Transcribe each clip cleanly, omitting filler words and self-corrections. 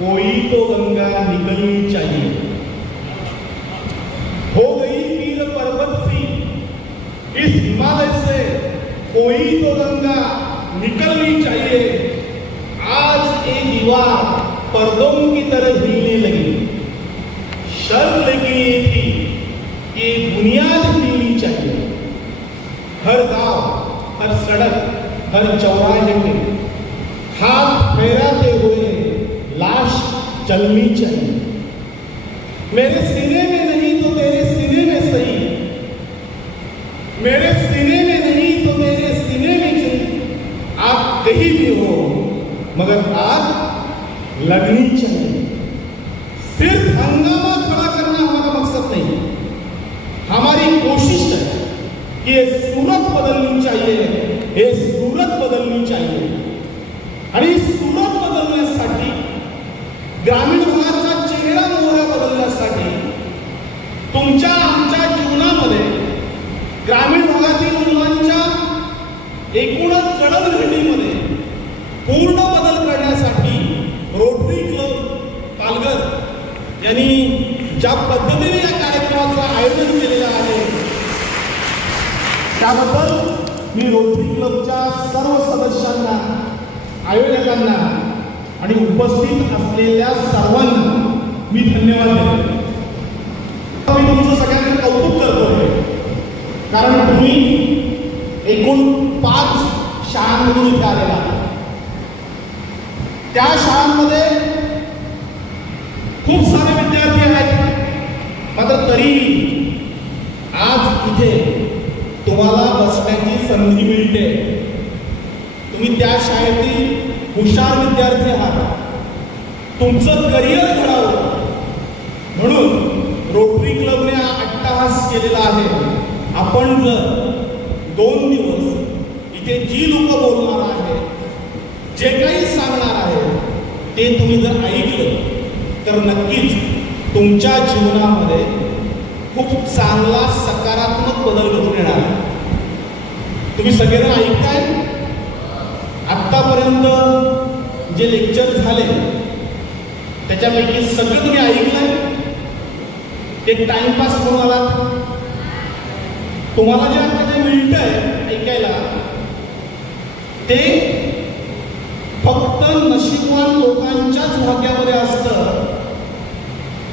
कोई तो गंगा निकलनी चाहिए। हो गई पीर पर्वत सी इस हिमालय से कोई तो गंगा निकलनी चाहिए। आज एक दीवार पर्दों की तरह हिलने लगी। शर्त लेकिन ये थी कि बुनियाद हिलनी चाहिए। हर गांव, हर सड़क, हर चौराहे में हाथ फहराते हुए लाश चलनी चाहिए। मेरे सीने में नहीं तो तेरे सीने में सही, मेरे सीने में नहीं तो मेरे सीने में सही, आप कहीं भी हो मगर आग लगनी चाहिए। सिर्फ हंगामा खड़ा करना हमारा मकसद नहीं, हमारी कोशिश है कि ये सूरत बदलनी चाहिए, ये सूरत बदलनी चाहिए। आणि सूरत बदलण्यासाठी, ग्रामीण भागाचा चेहरा मोहरा बदलण्यासाठी तुमच्या आमच्या जीवनामध्ये ग्रामीण भागातील मुलांच्या एकूणच जडणघडणीमध्ये पूर्ण बदल करण्यासाठी रोटरी क्लब पालघर यांनी ज्या पद्धतीने या कार्यक्रमाचं आयोजन केलेलं आहे त्याबद्दल मी रोटरी क्लबच्या सर्व सदस्यांना, आयोजकांना आणि उपस्थित असलेल्या सर्वांना मी धन्यवाद देतो। मी तुमचं सगळ्यांचं कौतुक करतोय कारण तुम्ही एकूण 5 शाळांमधून इथे आलेला आहात। त्या शाळांमध्ये खूप सारे विद्यार्थी आहेत, मात्र तरी आज इथे तुम्हाला बसण्याची संधी मिळते। तुम्ही त्या शाळेतील हुशार विद्यार्थी आहात, तुमचं करिअर घडावं म्हणून रोटरी क्लबने हा अट्टहास केलेला आहे। आपण जर 2 दिवस इथे जी लोक बोलणार आहेत, जे काही सांगणार आहे ते तुम्ही जर ऐकलं तर नक्कीच तुमच्या जीवनामध्ये खूप चांगला सकारात्मक बदल घडून येणार आहे। तुम्ही सगळेजण ऐकताय, आत्तापर्यंत जे लेक्चर झाले त्याच्यापैकी सगळं तुम्ही ऐकलंय, ते टाइमपास करून आलात। तुम्हाला जे आता जे मिळतंय ऐकायला ते फक्त नशीबवान लोकांच्याच भाग्यामध्ये असतं।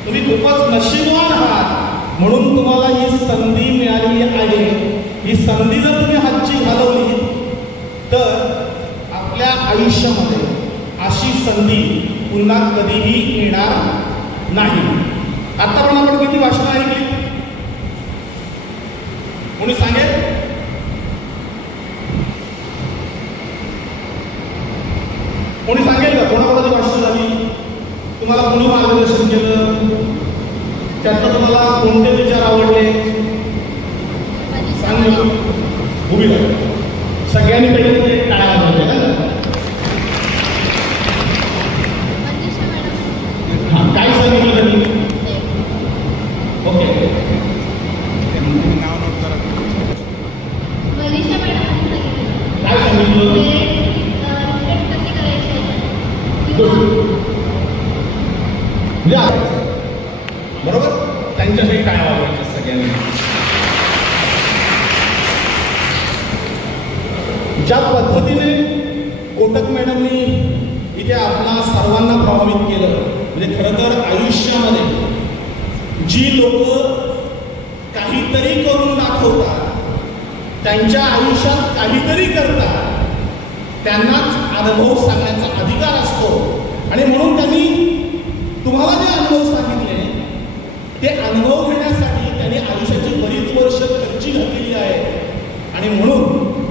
तुम्ही खूपच नशीबवान आहात म्हणून तुम्हाला ही संधी मिळाली आहे। ही संधी जर तुम्ही हातची घालवली तर आपल्या आयुष्यामध्ये अशी संधी पुन्हा कधीही येणार नाही। आता पण आपण किती भाषणं ऐकली, कोणी सांगेल? कोणी सांगेल का कोणाकोणाची भाषणं झाली? तुम्हाला कोणी मार्गदर्शन केलं? त्यातलं तुम्हाला कोणते विचार आवडले? सांग, उभी राहा। सगळ्यांनी पहिले टाळ्या वाजवायच्या ना। हां, काय सांगितलं त्यांनी? ओके, नाव नोट करा। काय सांगितलं? बरोबर, त्यांच्यासाठी टाळ्या वाजवायच्या सगळ्यांनी। ज्या पद्धतीने कोटक मॅडमनी इथे आपल्या सर्वांना प्रभावित केलं, म्हणजे खरं तर आयुष्यामध्ये जी लोक काहीतरी करून दाखवतात, त्यांच्या आयुष्यात काहीतरी करतात, त्यांनाच अनुभव सांगण्याचा अधिकार असतो। आणि म्हणून त्यांनी तुम्हाला जे अनुभव सांगितले ते अनुभव घेण्यासाठी त्यांनी आयुष्याची बरीच वर्ष खर्ची घातलेली आहे आणि म्हणून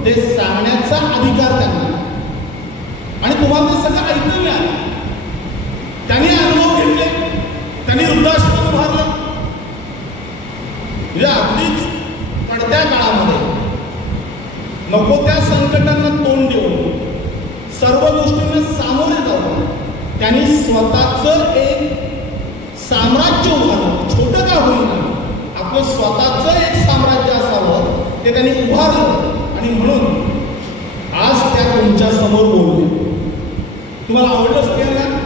ते सांगण्याचा अधिकार त्यांना, आणि तुम्हाला ते सगळं ऐकू मिळालं। त्यांनी अनुभव घेतले, त्यांनी वृद्धाश्रम उभारलं, म्हणजे अगदीच पडत्या काळामध्ये नको त्या संकटांना तोंड देऊन सर्व गोष्टींना सामोरे जाऊन त्यांनी स्वतःचं एक साम्राज्य उभारलं। छोटं का होईना, आपलं स्वतःचं एक साम्राज्य असावं ते त्यांनी उभारलं आणि म्हणून आज त्या तुमच्या समोर बोलले। तुम्हाला आवडलं सगळ्यांना?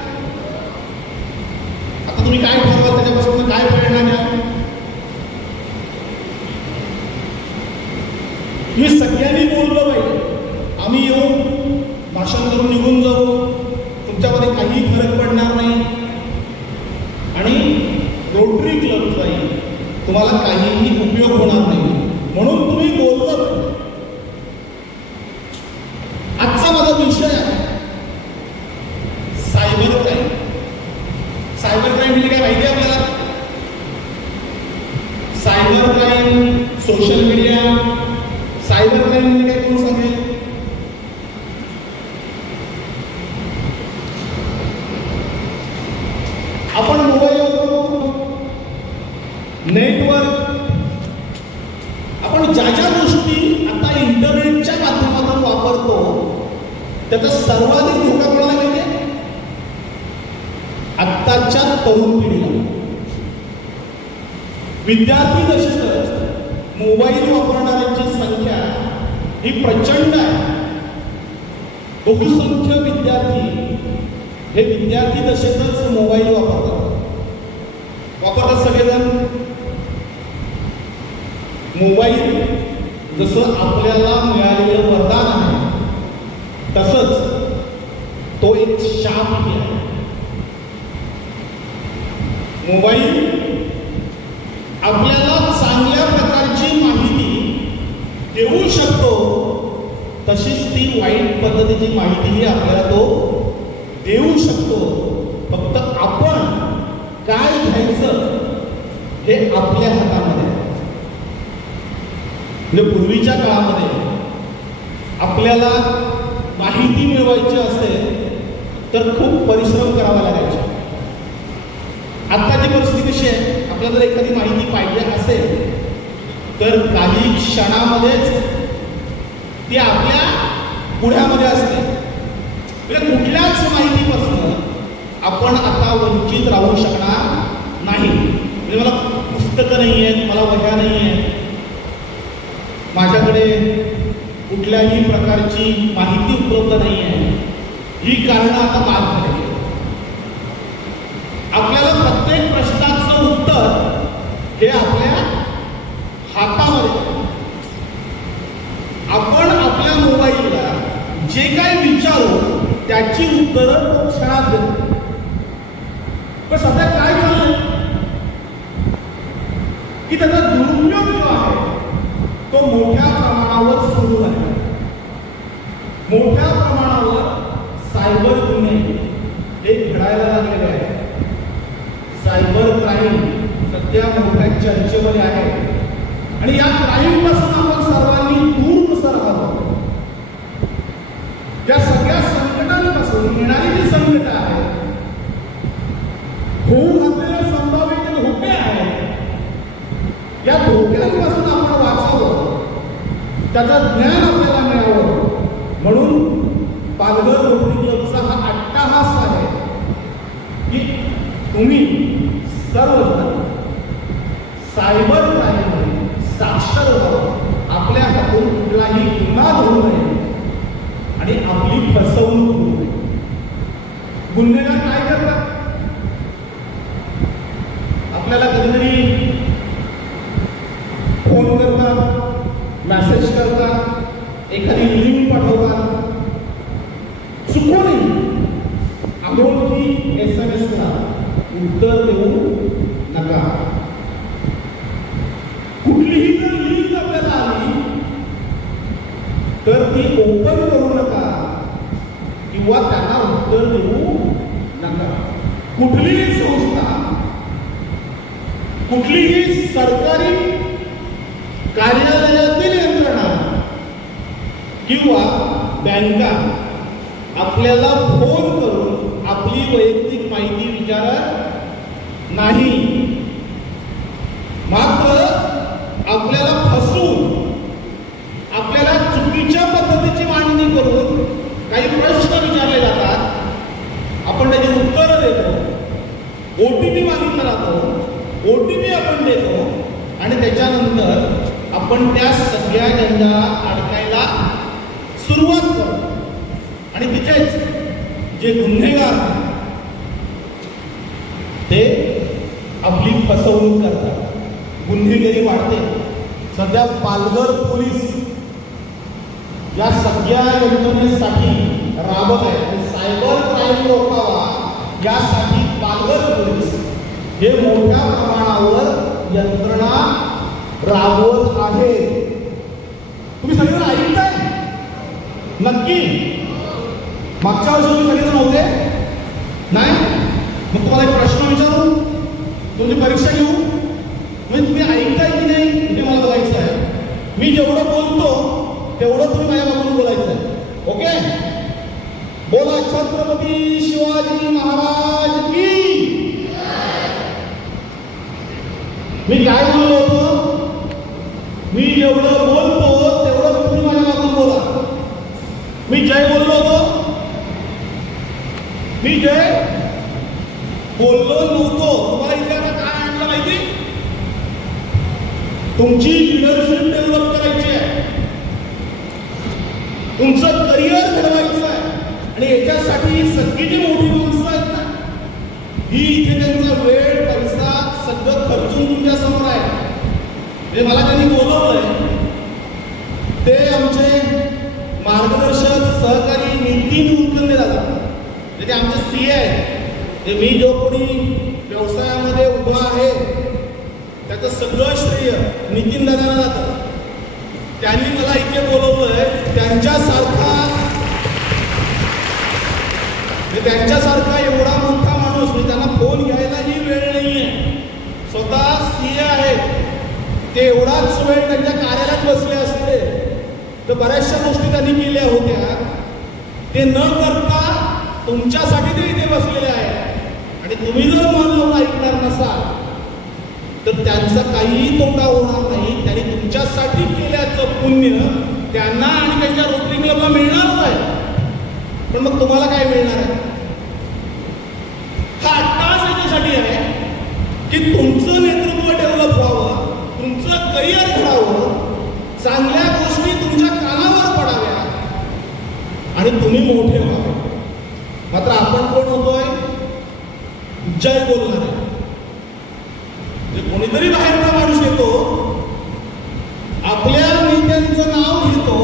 त्याच्यामुळे काही फरक पडणार नाही आणि रोटरी क्लबचाही तुम्हाला काहीही उपयोग होणार नाही. म्हणून तुम्ही बोलवत. आजचा माझा विषय आहे सायबर क्राईम. सायबर क्राईम म्हणजे काय माहिती आहे आपल्याला? Cyber crime, social media. Cyber crime म्हणजे काय, कोण सांगेल? आपण मोबाईल वापरतो, नेटवर्क, आपण ज्या ज्या गोष्टी आता इंटरनेटच्या माध्यमातून वापरतो त्याचा सर्वाधिक धोका कोणाला माहिती आहे? आत्ताच्या तरुण पिढीला. विद्यार्थी दशेतच मोबाईल वापरणाऱ्यांची संख्या ही प्रचंड आहे. बहुसंख्य विद्यार्थी हे विद्यार्थी दशेतच मोबाईल वापरतात सगळेजण. मोबाईल जसं आपल्याला मिळालेलं वरदान आहे तसंच तो एक शापही आहे. मोबाईल आपल्याला चांगल्या प्रकारची माहिती देऊ शकतो, तशीच ती वाईट पद्धतीची माहितीही आपल्याला तो देऊ शकतो. फक्त आपण काय घ्यायचं हे आपल्या हातामध्ये. म्हणजे पूर्वीच्या काळामध्ये आपल्याला माहिती मिळवायची असेल तर खूप परिश्रम करावा लागायचा. आत्ताची परिस्थिती कशी आहे? आपल्याला जर एखादी माहिती पाहिजे असेल तर काही क्षणामध्येच ती आपल्या पुढ्यामध्ये असते. म्हणजे कुठल्याच माहितीपासून आपण आता वंचित राहू शकणार नाही. म्हणजे मला पुस्तकं नाही आहेत, मला वह्या नाही आहेत, माझ्याकडे कुठल्याही प्रकारची माहिती उपलब्ध नाही आहे, ही कारणं आता बाद झाली. आपल्याला प्रत्येक प्रश्नाचं उत्तर हे आपल्या हातामध्ये. आपण आपल्या मोबाईलला जे काही विचारू त्याची उत्तरं क्षणात देतो. पण सध्या काय झालं की त्याचा दुरुपयोग जो आहे तो मोठ्या प्रमाणावर सुरू आहे. मोठ्या प्रमाणावर सायबर गुन्हे हे घडायला लागलेले आहेत. सायबर क्राईम सध्या मोठ्या चर्चेमध्ये आहे आणि या क्राईम पासून आपण सर्वांनी दूर कसं राहावं, या सगळ्या संकटांपासून येणारी जी संकट आहे, होऊ घातलेले संभाव्य जे धोके आहेत, या धोक्यांपासून आपण वाचावं, त्याचं ज्ञान आपल्याला मिळावं. म्हणून पालघर रोटरी क्लबचा हा अट्टाहास आहे की तुम्ही सर्वजण सायबर क्राईममध्ये साक्षर व्हावं, आपल्या हातून कुठलाही गुन्हा होऊ नये आणि आपली फसवणूक होऊ नये. गुन्हेगार काय करतात? आपल्याला कधीतरी फोन करतात, मेसेज करतात, एखादी लिंक पाठवतात. चुकूनही अनोळखी SMS-ला उत्तर देऊ नका. कुठलीही जर लिंक आपल्याला आली तर ती ओपन करू नका किंवा त्यांना उत्तर देऊ नका. कुठलीही संस्था, कुठलीही सरकारी कार्यालयातील यंत्रणा किंवा बँका आपल्याला फोन करून आपली वैयक्तिक माहिती विचारत नाही. मात्र आपल्याला फसवून, आपल्याला चुकीच्या पद्धतीची मांडणी करून काही प्रश्न विचारले जातात. आपण त्याची उत्तरं देतो, OTP मागितला जातो, OTP आपण देतो आणि त्याच्यानंतर आपण त्या सगळ्या जंजाळात अडकायला सुरुवात करतो. आणि तिथेच जे गुन्हेगार ते आपली फसवणूक करतात, गुन्हेगारी वाढते. सध्या पालघर पोलीस या सगळ्या यंत्रणेसाठी राबत आहे आणि सायबर क्राईम रोखावा यासाठी पालघर पोलीस हे मोठ्या प्रमाणावर यंत्रणा राबवत आहे. तुम्ही सगळेजण ऐकताय नक्की? मागच्या वर्षी तुम्ही सगळेजण होते नाही? मग तुम्हाला एक प्रश्न विचारू, तुमची परीक्षा घेऊ, म्हणजे तुम्ही ऐकताय की नाही हे मला बघायचं आहे. मी जेवढं बोलतो तेवढं तुम्ही माझ्या बाजून बोलायचं आहे. ओके? बोला छत्रपती शिवाजी महाराज की. मी काय बोललो होतो? मी जेवढं बोलतो तेवढं तुम्ही माझ्या बाजून बोला. मी जय बोललो होतो? मी जय बोललो नव्हतो. तुम्हाला इथे आता काय आणलं माहिती? तुमची लिडरशिप डेव्हलप करायची आहे, तुमचं करिअर घडवायचं आहे आणि याच्यासाठी सगळी जी मोठी माणसं आहेत ना, ही इथे त्यांचा वेळ पैसा सगळं खर्चून तुमच्या समोर आहे. म्हणजे मला त्यांनी बोलवलंय ते आमचे मार्गदर्शक सहकारी नितीन कुलकर्णी दादा, ते आमचे सीए आहेत. ते मी जो कोणी व्यवसायामध्ये उभा आहे त्याचं सगळं श्रेय नितीन दादांना जातं. त्यांनी मला इथे बोलवलंय. त्यांच्यासारखा एवढा मोठा माणूस, म्हणजे त्यांना फोन घ्यायलाही वेळ नाहीये. स्वतः सीए आहेत, ते एवढाच वेळ त्यांच्या कार्यालयात बसले असते तर बऱ्याचशा गोष्टी त्यांनी केल्या होत्या. ते न करता तुमच्यासाठी ते इथे बसलेले आहेत आणि तुम्ही जर मन लावून ऐकणार नसाल तर त्यांचा काहीही तोटा होणार नाही. त्यांनी तुमच्यासाठी केल्याचं पुण्य त्यांना आणि त्यांच्या रोटरी क्लबला मिळणार नाही. पण मग तुम्हाला काय मिळणार आहे? हा अट्टास याच्यासाठी आहे की तुमचं नेतृत्व डेव्हलप व्हावं, तुमचं करिअर घडावं, चांगल्या गोष्टी तुमच्या कानावर पडाव्या आणि तुम्ही मोठे व्हावे. मात्र आपण कोण होतोय? जय बोलणार आहे. कोणीतरी बाहेरचा माणूस येतो, आपल्या नेत्यांचं नाव घेतो,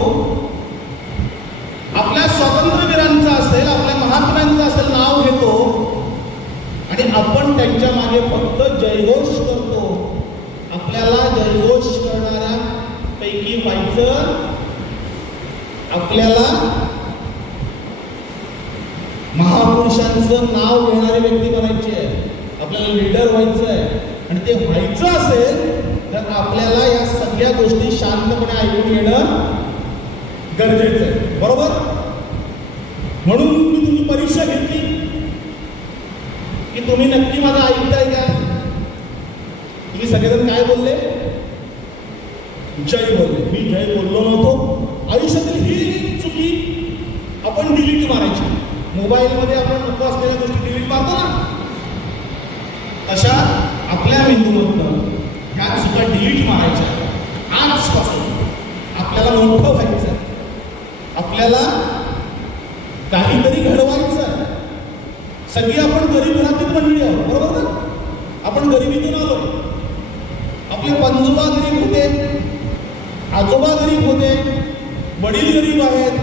आपल्या स्वातंत्र्यवीरांचं असेल, आपल्या महात्म्यांचं असेल नाव घेतो आणि आपण त्यांच्या मागे फक्त जयघोष करतो. आपल्याला जयघोष करणाऱ्या पैकी व्हायचं, आपल्याला महापुरुषांचं नाव घेणारी व्यक्ती बनायची आहे, आपल्याला लीडर व्हायचं आहे. आणि ते व्हायचं असेल तर आपल्याला या सगळ्या गोष्टी शांतपणे ऐकून घेणं गरजेचं आहे. बरोबर? म्हणून मी तुमची परीक्षा घेतली की तुम्ही नक्की माझं ऐकताय का? तुम्ही सगळेजण काय बोलले? जय बोलले. मी जय बोललो नव्हतो. आयुष्यातील ही चुकी आपण डिलीट मारायची. मोबाईलमध्ये आपण नको असलेल्या गोष्टी डिलीट मारतो ना, अशा आपल्या मेंदूमधून ह्या चुका डिलीट मारायच्या. आजपासून आपल्याला मोठं व्हायचं आहे, आपल्याला काहीतरी घडवायचं आहे. सगळी आपण गरीब घरातील मंडळी आहोत, बरोबर ना? आपण गरिबीतून आलो. आपले पंजोबा गरीब होते, आजोबा गरीब होते, वडील गरीब आहेत,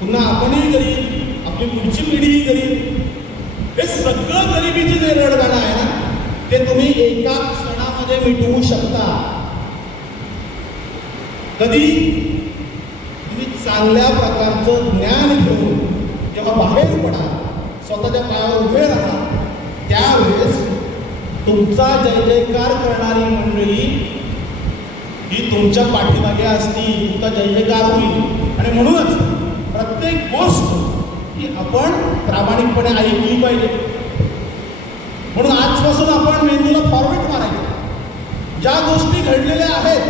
पुन्हा आपणही गरीब, आपली पुढची पिढीही गरीब. हे सगळं गरिबीचे जे रडगाणं आहे ना, ते तुम्ही एका क्षणामध्ये मिटवू शकता. कधी? तुम्ही चांगल्या प्रकारचं ज्ञान घेऊन जेव्हा बाहेर पडा, स्वतःच्या पायावर उभे राहा, त्यावेळेस तुमचा जय जयकार करणारी मंडळी ही तुमच्या पाठीमागे असती, तुमचा जय जयकार होईल. आणि म्हणूनच प्रत्येक गोष्ट ही आपण प्रामाणिकपणे ऐकली पाहिजे. म्हणून आजपासून आपण मेंदूला फॉरवर्ड मारायचं. ज्या गोष्टी घडलेल्या आहेत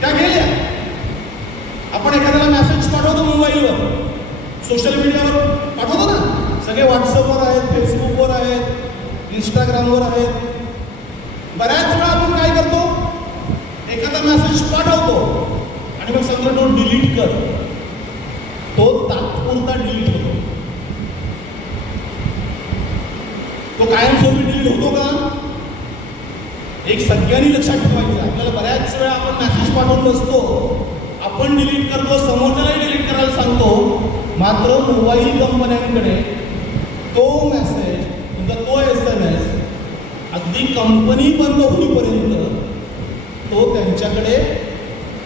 त्या गेल्या. आपण एखाद्याला मेसेज पाठवतो मोबाईलवर, सोशल मीडियावर पाठवतो ना, सगळे व्हॉट्सअपवर आहेत, फेसबुकवर आहेत, इंस्टाग्रामवर आहेत. बऱ्याच वेळा आपण काय करतो? एखादा मेसेज पाठवतो आणि मग समजा तो डिलीट कर. तो तात्पुरता डिलीट होतो. तो कायमस्वरूपी डिलीट होतो का? एक सगळ्यांनी लक्षात ठेवायचं. आपल्याला बऱ्याच वेळा आपण मेसेज पाठवून बसतो आपण डिलीट करतो, समोरच्यालाही डिलीट करायला सांगतो. मात्र मोबाईल कंपन्यांकडे तो मेसेज किंवा तो SMS अगदी कंपनी बंद होईपर्यंत तो त्यांच्याकडे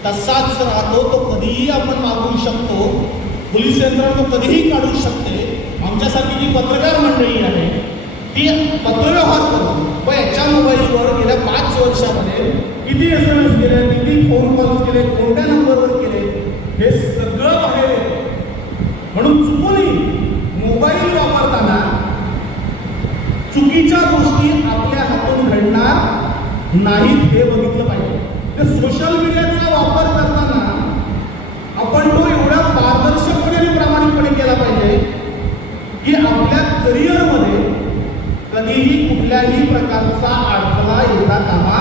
तसाच राहतो. तो कधीही आपण मागवू शकतो. पोलीस यंत्रणा तो कधीही काढू शकते. आमच्यासारखी जी पत्रकार मंडळी आहे ती पत्रव्यवहार करतो. पण याच्या मोबाईलवर गेल्या 5 वर्षामध्ये किती SMS केले, किती फोन कॉल्स केले, कोणत्या नंबरवर केले, हे सगळं बाहेर येतं. म्हणून चुकूनही मोबाईल वापरताना चुकीच्या गोष्टी आपल्या हातून घडणार नाहीत हे बघितलं पाहिजे. तर सोशल मीडियाचा वापर करताना आपण तो एवढा पारदर्शकपणे आणि प्रामाणिकपणे केला पाहिजे की आपल्या करिअरमध्ये कधीही कुठल्याही प्रकारचा अडथळा येता कामा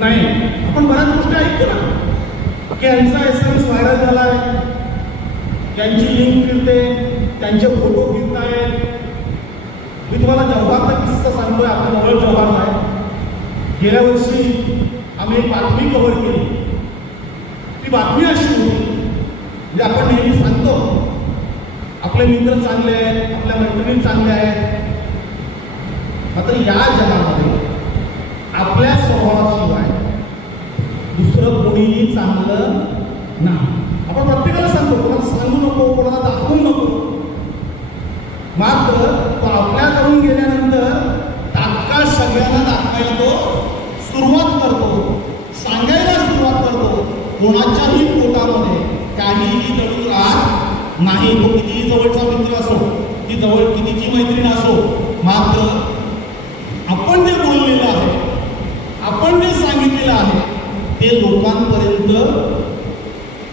नाही. आपण बऱ्याच गोष्टी ऐकतो ना की यांचा SMS व्हायरल झाला आहे, त्यांची लिंक फिरते, त्यांचे फोटो फिरत आहेत. मी तुम्हाला जव्हारचा किस्सा सांगतोय. आपल्या जवळ जव्हार आहे. गेल्या वर्षी आम्ही एक बातमी कव्हर केली. ती बातमी अशी होती म्हणजे आपण नेहमी सांगतो आपले मित्र चांगले आहेत, आपल्या मैत्रिणी चांगल्या आहेत. मात्र या जगामध्ये आपल्या स्वभावाशिवाय दुसरं कोणीही चांगलं नाही. आपण प्रत्येकाला सांगतो, कोणाला सांगू नको, कोणाला दाखवू नको. मात्र तो आपल्याकडून गेल्यानंतर तात्काळ सगळ्यांना दाखवायला तो सुरुवात करतो, सांगायला सुरुवात करतो. कोणाच्याही पोटामध्ये काहीही दडून राहत नाही. तो कितीही जवळचा मित्र असो, ती जवळ कितीची मैत्रीण असो. मात्र आपण जे बोललेलं आहे, आपण जे सांगितलेलं आहे ते लोकांपर्यंत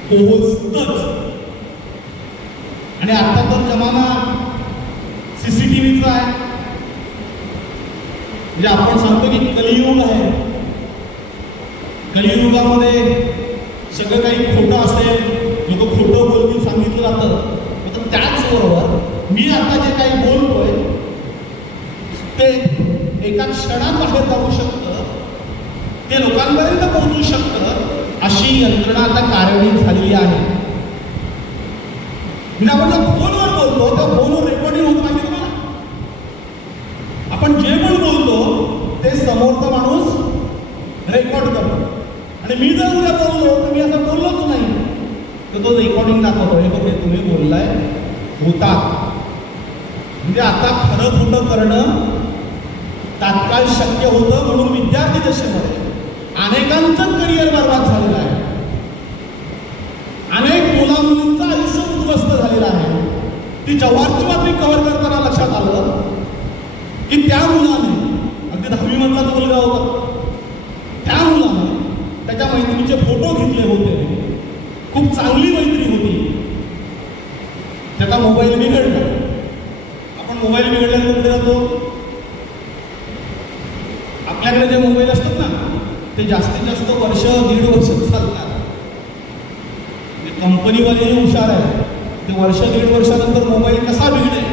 पोहोचतच. आणि आता तर जमाना CCTVचा आहे. म्हणजे आपण सांगतो की कलियुग आहे. कलियुगामध्ये सगळं काही खोटं असेल, लोक खोटं बोलतील सांगितलं जातं. तर त्याचबरोबर मी आता जे काही बोलतोय ते एका क्षणात बाहेर जाऊ शकतं, ते लोकांपर्यंत पोहोचू शकतं. अशी यंत्रणा आता कार्यान्वित झालेली आहे. म्हणजे आपण जेव्हा फोनवर बोलतो त्या फोनवर रेकॉर्डिंग होत माहिती तुम्हाला. आपण जे पण बोलतो ते समोरचा माणूस रेकॉर्ड करतो. आणि मी जर उद्या बोललो तर मी असं बोललोच नाही तर तो रेकॉर्डिंग दाखवतो, हे बघ तुम्ही बोललाय होतात. म्हणजे आता खरं खोटं करणं तात्काळ शक्य होतं. म्हणून विद्यार्थी दशेमध्ये अनेकांचं करिअर बर्बाद झालेलं आहे. अनेक मुला मुलींचं आयुष्य उद्ध्वस्त झालेलं आहे. ती जव्हारची बातमी कव्हर करताना लक्षात आलं की त्या मुलाने, अगदी 10वी मधला तो मुलगा होता, त्या मुलाने त्याच्या मैत्रिणीचे फोटो घेतले होते. खूप चांगली मैत्री होती. त्याचा मोबाईल बिघडला. आपण मोबाईल बिघडल्यानंतर कुठे जातो? आपल्याकडे जे मोबाईल असतात ना ते जास्तीत जास्त वर्ष, 1.5 वर्ष चालतात. कंपनीवालेही हुशार आहे. ते वर्ष 1.5 वर्षानंतर मोबाईल कसा बिघडेल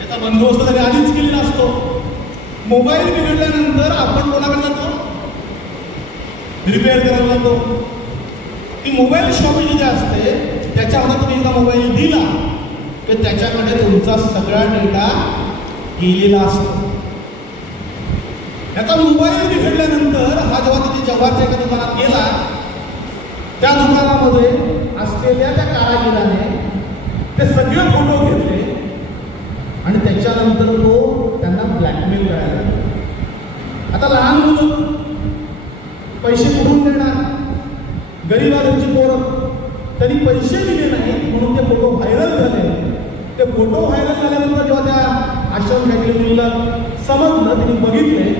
याचा बंदोबस्त त्यांनी आधीच केलेला असतो. मोबाईल बिघडल्यानंतर आपण कोणाकडे जातो? रिपेअर करायला जातो. ती मोबाईल शॉप जिथे असते त्याच्यामध्ये तुम्ही एकदा मोबाईल दिला तर त्याच्याकडे तुमचा सगळा डेटा गेलेला असतो. याचा मोबाईल बिघडल्यानंतर हा जेव्हा त्याच्या जव्हारच्या एका दुकानात गेला, त्या दुकानामध्ये असलेल्या त्या कारागिराने ते सगळे फोटो घेतले आणि त्याच्यानंतर तो त्यांना ब्लॅकमेल करायला. आता लहान मुलं पैसे कुठून देणार? गरीबांची पोरं. त्यांनी पैसे दिले नाही म्हणून ते फोटो व्हायरल झाले. ते फोटो व्हायरल झाल्यानंतर जेव्हा त्या आश्रम फॅमिली मुलीला समजलं, त्यांनी बघितले,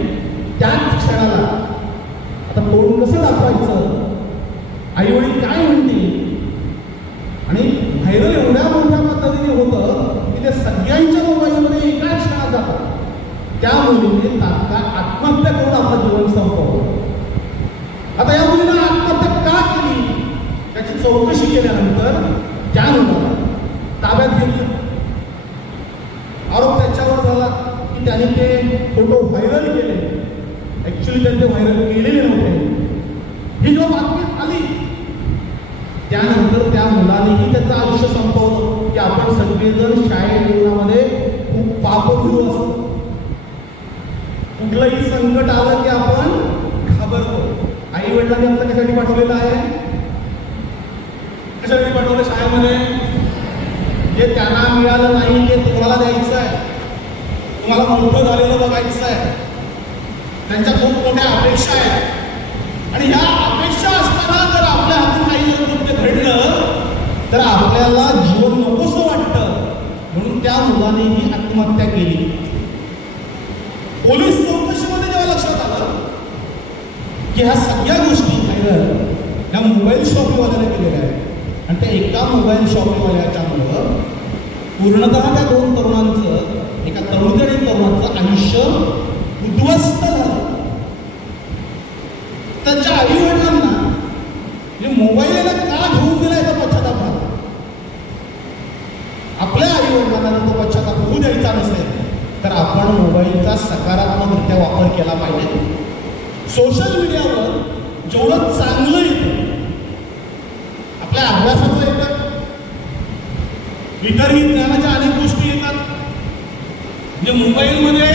त्याच क्षणाला आता तोंड कसं दाखवायचं, आईवडील काय म्हणतील, आणि व्हायरल एवढ्या मोठ्या पद्धतीने होतं की ते सगळ्यांच्या मोबाईलमध्ये एका क्षणात जातात. त्या मुलीने तात्काळ आत्महत्या करून आपलं जीवन संपवलं. आता या मुलीने आत्महत्या का केली त्याची चौकशी केल्यानंतर त्या मुलाला ताब्यात घेतलं. आरोप त्याच्यावर झाला की त्याने ते फोटो व्हायरल केले. ऍक्च्युली त्यांचे व्हायरल केलेले नव्हते. ही जेव्हा बातमी आली त्यानंतर त्या मुलानेही त्याचं आयुष्य संपवलं की आपण सगळेजण शाळेत जीवनामध्ये खूप पापभीरू असतो. कुठलंही संकट आलं की आपण घाबरतो. आई वडिलांनी आपलं कशासाठी पाठवलेलं आहे? कशासाठी पाठवलं शाळेमध्ये? जे त्यांना मिळालं नाही ते तुम्हाला द्यायचं आहे, तुम्हाला मोठं झालेलं बघायचं आहे. त्यांच्या खूप मोठ्या अपेक्षा आहेत आणि ह्या अपेक्षा असताना जर आपल्या हातून काही कृत्य घडलं तर आपल्याला जीवन नकोसं वाटतं. म्हणून त्या मुलानेही आत्महत्या केली. पोलीस चौकशीमध्ये जेव्हा लक्षात आलं की ह्या सगळ्या गोष्टी ह्या मोबाईल शॉपीवाल्याने केलेल्या आहेत आणि त्या एका मोबाईल शॉपीवाल्याच्यामुळं पूर्णतः त्या दोन तरुणांचं, एका तरुणी आणि तरुणाचं आयुष्य उद्ध्वस्त झालं. त्यांच्या आई वडिलांना मोबाईलला का घेऊन दिला याचा पश्चाताप झाला. आपल्या आई वडिलांना तो पश्चाताप होऊ द्यायचा नसेल तर आपण मोबाईलचा सकारात्मकरित्या वापर केला पाहिजे. सोशल मीडियावर जेवढं चांगलं येतं, आपल्या अभ्यासाचं येतं, इतरही ज्ञानाच्या अनेक गोष्टी येतात. म्हणजे मोबाईलमध्ये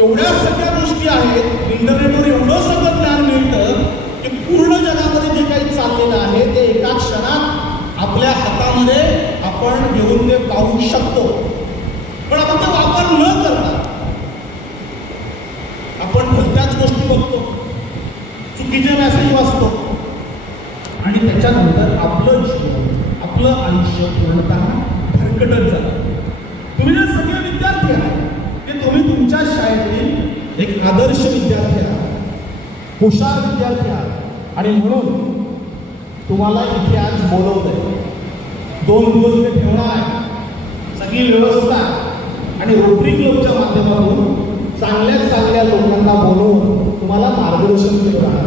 एवढ्या सगळ्या गोष्टी आहेत, इंटरनेटवर एवढं सगळं ज्ञान मिळतं की पूर्ण जगामध्ये जे काही चाललेलं आहे ते एका क्षणात आपल्या हातामध्ये आपण घेऊन ते पाहू शकतो. पण आपण तो वापर न करता आपण भलत्याच गोष्टी बघतो, चुकीचे मेसेज वाचतो आणि त्याच्यानंतर आपलं जीवन, आपलं आयुष्य पूर्णतः भरकटत जातं. तुम्ही जे सगळे विद्यार्थी आहात ते तुम्ही तुमच्या शाळेतील एक आदर्श विद्यार्थी आहात, हुशार विद्यार्थी आहात आणि म्हणून तुम्हाला इथे आज बोलवलंय. 2 दिवस इथे ठेवणार आहे. सगळी व्यवस्था आणि रोटरी क्लबच्या माध्यमातून चांगल्या लोकांना बोलवून तुम्हाला मार्गदर्शन केलं जाणार.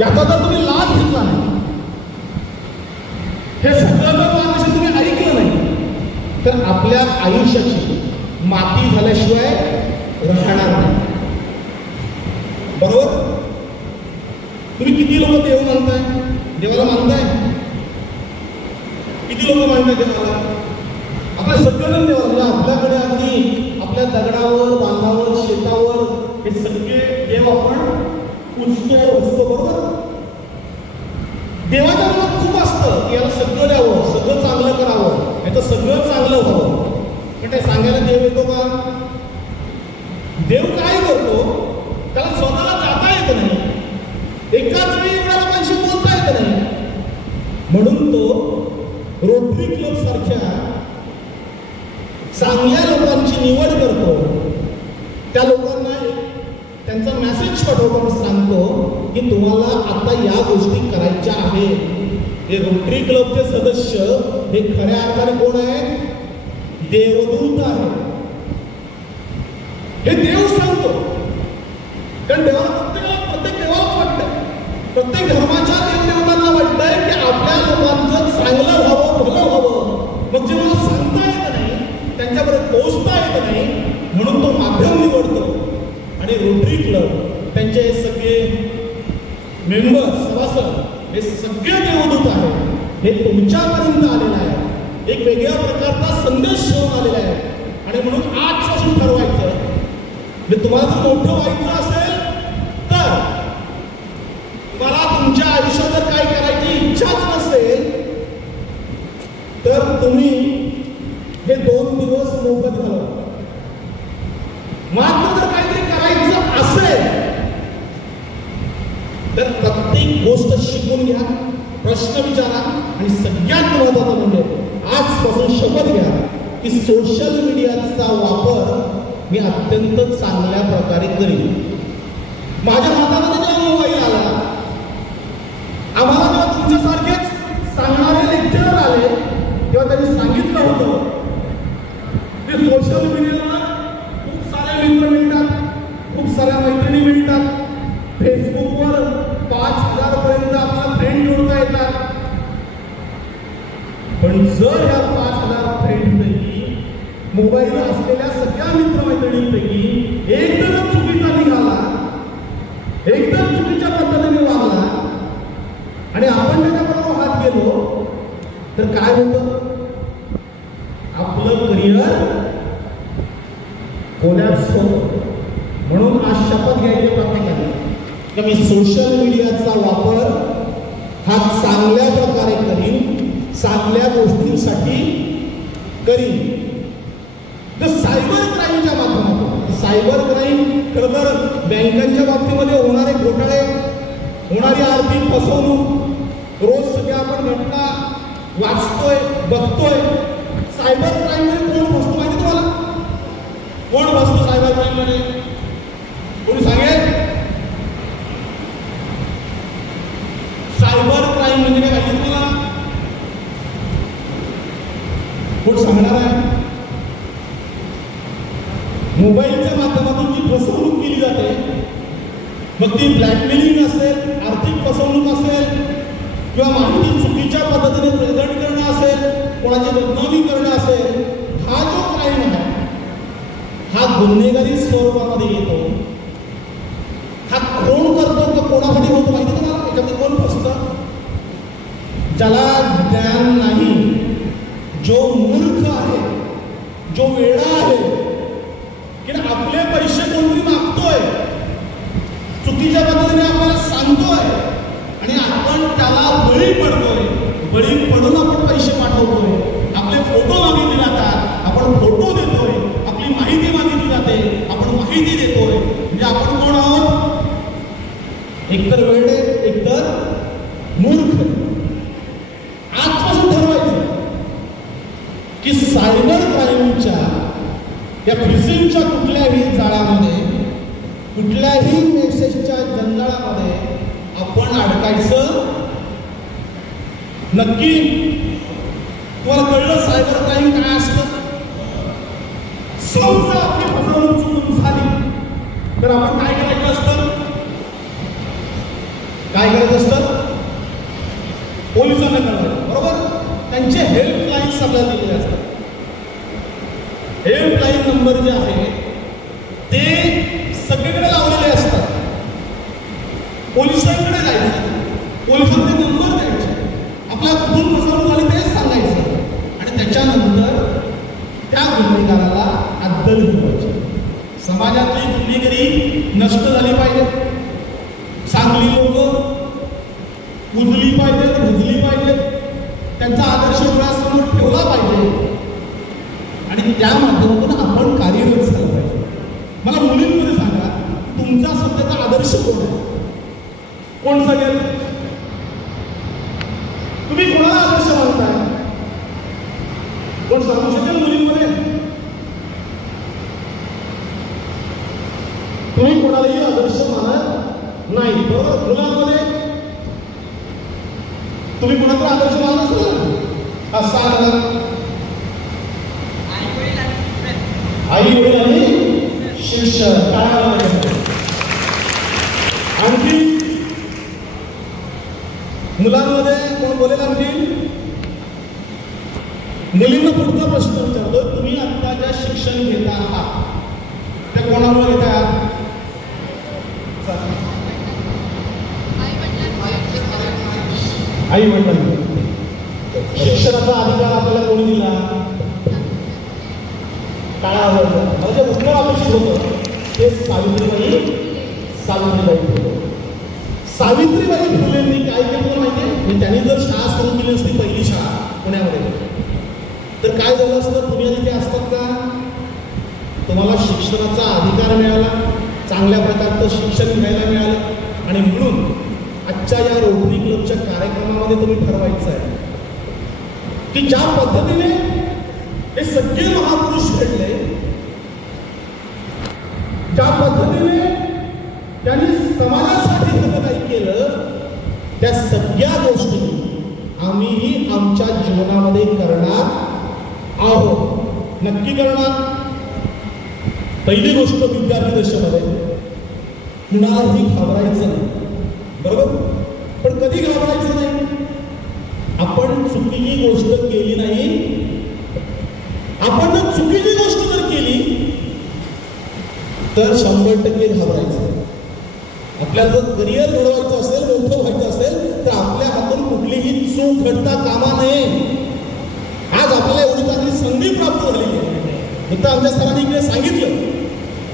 याचा जर तुम्ही लाभ घेतला नाही, हे सगळं मार्गदर्शन तुम्ही ऐकलं नाही तर आपल्या आयुष्याची माती झाल्याशिवाय राहणार नाही. बरोबर? तुम्ही किती लोक देव मानताय? देवाला मानताय? किती लोक मानताय देवाला? आपल्या सगळ्यांना देवाला, आपल्याकडे अगदी आपल्या दगडावर, बांधावर, शेतावर हे सगळे देव आपण पूजतो, असतो. बरोबर? देवाच्या मनात खूप असतं की याला सगळं द्यावं, सगळं चांगलं करावं, याचं सगळं चांगलं व्हावं. पण ते सांगायला देव येतो का? देव काय करतो? त्याला स्वतःला जाता येत नाही, एकाच वेळी एवढ्या लोकांशी बोलता येत नाही. म्हणून तो रोटरी क्लब सारख्या चांगल्या लोकांची निवड करतो. त्या लोकांना त्यांचा मेसेज पाठवतो आणि सांगतो की तुम्हाला आता या गोष्टी करायच्या आहेत. हे रोटरी क्लबचे सदस्य हे खऱ्या अर्थाने कोण आहेत? देवदूत आहेत. हे देव सांगतो. कारण देवाला प्रत्येक देवाला वाटतंय, प्रत्येक धर्माच्या देवदेवतांना वाटतंय की आपल्या लोकांचं चांगलं व्हावं, भलं व्हावं. मग जे मला सांगता येत नाही, त्यांच्यापर्यंत पोहोचता येत नाही, म्हणून तो माध्यम निवडतो. आणि रोटरी क्लब त्यांचे हे सगळे मेंबर्स, सभासद हे सगळे देवदूत आहेत. हे तुमच्यापर्यंत आलेलं आहे, एक वेगळ्या प्रकारचा संदेश घेऊन आलेला आहे. आणि म्हणून आजपासून ठरवायचं, तुम्हाला जर मोठं व्हायचं असेल तर, तुम्हाला तुमच्या आयुष्यात जर काय करायची इच्छाच नसेल तर तुम्ही हे 2 दिवस मोफत घालवा. मात्र जर काहीतरी करायचं असेल तर प्रत्येक गोष्ट शिकून घ्या, प्रश्न विचारा आणि सगळ्यात महत्त्वाचं म्हणजे आजपासून शपथ घ्या की सोशल मीडियाचा वापर मी अत्यंत चांगल्या प्रकारे करीन. माझ्या हातामध्ये जेव्हा मोबाईल आला, आम्हाला जेव्हा तुमच्यासारखेच सांगणारे लेक्चरर आले तेव्हा त्यांनी सांगितलं होतं की सोशल मीडियावर खूप सारे मित्र मिळतात, खूप साऱ्या मैत्रिणी मिळतात, फेसबुकवर 5,000 पर्यंत आपल्याला फ्रेंड जोडता येतात. पण जर ह्या 5,000 फ्रेंडपैकी मोबाईल असलेल्या सगळ्या मित्रमैत्रिणींपैकी एकदम चुकीचा निघाला, एकदम चुकीच्या पद्धतीने वागला आणि आपण त्याच्याबरोबर हात गेलो तर काय होतं, आपलं करिअर कोल्याप्स होतं. म्हणून आज शपथ घ्यायची प्रत्येकाने की मी सोशल मीडियाचा वापर हा चांगल्या प्रकारे करीन, चांगल्या गोष्टींसाठी करीन. तर सायबर क्राईमच्या माध्यमातून, सायबर क्राईम खरं तर बँकांच्या बाबतीमध्ये होणारे घोटाळे, होणारी आर्थिक फसवणूक रोज सगळ्या आपण घटना वाचतोय, बघतोय. सायबर क्राईम मध्ये कोण फसतो माहिती तुम्हाला? कोण फसतो सायबर क्राईम मध्ये? कोणी सांगेल? सायबर क्राईम म्हणजे काय माहिती तुम्हाला? कोण सांगणार आहे? मोबाईलच्या माध्यमातून जी फसवणूक केली जाते, मग ती ब्लॅकमेलिंग असेल, आर्थिक फसवणूक असेल, किंवा माहिती चुकीच्या पद्धतीने प्रेझेंट करणं असेल, कोणाची बदनामी करणं असेल, हा जो क्राईम आहे हा गुन्हेगारी स्वरूपामध्ये येतो. हा कोण करतो किंवा कोणासाठी होतो माहिती तुम्हाला? याच्यामध्ये कोण फसतं? ज्याला ज्ञान नाही, जो मूर्ख आहे, जो वेडा आहे, की आपले पैसे कोणतरी मागतोय, चुकीच्या पद्धतीने आपल्याला सांगतोय आणि आपण त्याला बळी पडतोय. बळी पडून आपण पैसे पाठवतोय, आपले फोटो मागितले जातात, आपण फोटो देतोय, आपली माहिती मागितली जाते, आपण माहिती देतोय. म्हणजे आपण कोण आहोत? एकतर वेडे, एकतर मूर्ख. आजपासून ठरवायचं की सायबर क्राईमच्या या फिशिंगच्या कुठल्याही जाळ्यामध्ये, कुठल्याही मेसेजच्या जंजाळामध्ये आपण अडकायचं नक्की. तुम्हाला कळलं सायबर क्राईम काय असतं? समजा आपली फसवणूक चुकून झाली तर आपण काय करायचं असतं? काय करायचं असतं? पोलिसांना कळवायचं, बरोबर? त्यांचे हेल्पलाईन्स आपल्याला दिलेले असतात. हेल्पलाईन नंबर जे आहे ते सगळीकडे लावलेले असतात. पोलिसांकडे जायचं, पोलिसांचे नंबर द्यायचे, आपला कुठून फसवणूक झाली ते सांगायचं आणि त्याच्यानंतर त्या गुन्हेगाराला अद्दल घडवायची. समाजातली गुन्हेगारी नष्ट झाली पाहिजे, चांगली लोक उजली पाहिजेत, रुजली पाहिजेत, त्यांचा आदर्श डोळ्यासमोर ठेवला पाहिजे आणि त्या माध्यमातून आपण कार्यरत झालं पाहिजे. मला मुलींमध्ये सांगा, तुमचा सध्याचा आदर्श कोण आहे? कोण सांगेल? तुम्ही कोणाला आदर्श मानताय? कोण सांगू शकेल मुलींमध्ये? तुम्ही कोणालाही आदर्श मानत नाही, बरोबर? मुलांमध्ये तुम्ही कोणाचा आदर्श मानत असाल? असा आई वडील आणि शिक्षक. काय आणखी मुलांमध्ये कोण बोलेल? आणखी मुलींना पुढचा प्रश्न विचारतो. तुम्ही आता ज्या शिक्षण घेत आहात त्या कोणामुळे घेत आहात? आई वडिलांनी. शिक्षणाचा अधिकार आपल्याला कोणी दिला? काळावर. मला जे उत्तर अपेक्षित होतं ते सावित्रीबाई फुले. सावित्रीबाई फुलेंनी काय केलं तुला माहिती आहे? त्यांनी जर शाळा सुरू केली असती, पहिली शाळा पुण्यामध्ये, तर काय झालं असतं? तुम्ही तिथे असतात का? तुम्हाला शिक्षणाचा अधिकार मिळाला, चांगल्या प्रकारचं शिक्षण घ्यायला मिळालं आणि म्हणून आजच्या या रोटरी क्लबच्या कार्यक्रमामध्ये तुम्ही ठरवायचं आहे की ज्या पद्धतीने हे सगळे महापुरुष घडले, ज्या पद्धतीने त्यांनी समाजासाठी काही केलं, त्या सगळ्या गोष्टी आम्हीही आमच्या जीवनामध्ये करणार आहोत. नक्की करणार. पहिली गोष्ट, विद्यार्थी दशेमध्ये कुणालाही घाबरायचं नाही, बरोबर? पण कधी घाबरायचं नाही? आपण चुकीची गोष्ट केली नाही, आपण जर चुकीची गोष्ट जर केली तर 100% घाबरायचं. आपल्याला जर करिअर घडवायचं असेल, मोठं व्हायचं असेल तर आपल्या हातून चूक घडता कामा नये. आज आपल्याला एवढी चांगली संधी प्राप्त झाली आहे. आता आमच्या सरांनी इकडे सांगितलं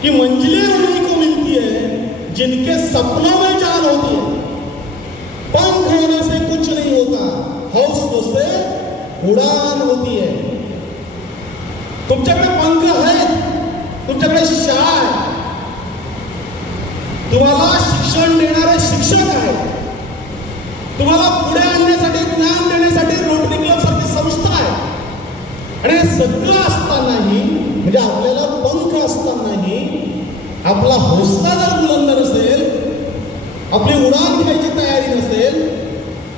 की मंजिले उन्हीं को मिलती है जिनके सपनों में जान होती है. पंख होने से कुछ नहीं होता, हौसलों से उड़ान होती है. तुमच्याकडे पंख आहेत, तुमच्याकडे शाळा आहे, तुम्हाला शिक्षण देणारे शिक्षक आहेत, तुम्हाला पुढे आणण्यासाठी ज्ञान देण्यासाठी रोटरी क्लब सारखी संस्था आहे. आणि हे सगळं असतानाही म्हणजे आपल्याला पंख असतानाही आपला हौसला जर बुलंद नसेल, आपली उडान घ्यायची तयारी नसेल,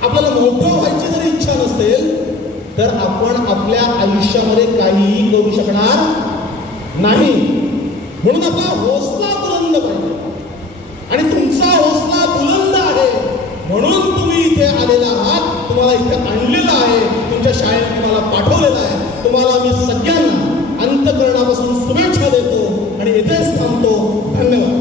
आपल्याला मोठं व्हायची जर इच्छा नसेल, तर आपण आपल्या आयुष्यामध्ये काहीही करू शकणार नाही. म्हणून आपला हौसला बुलंद पाहिजे. आणि तुमचा हौसला बुलंद आहे म्हणून तुम्ही इथे आलेला आहात, तुम्हाला इथे आणलेलं आहे, तुमच्या शाळेत तुम्हाला पाठवलेलं आहे. तुम्हाला मी सगळ्यांना अंतःकरणापासून शुभेच्छा देतो आणि इथेच थांबतो. धन्यवाद.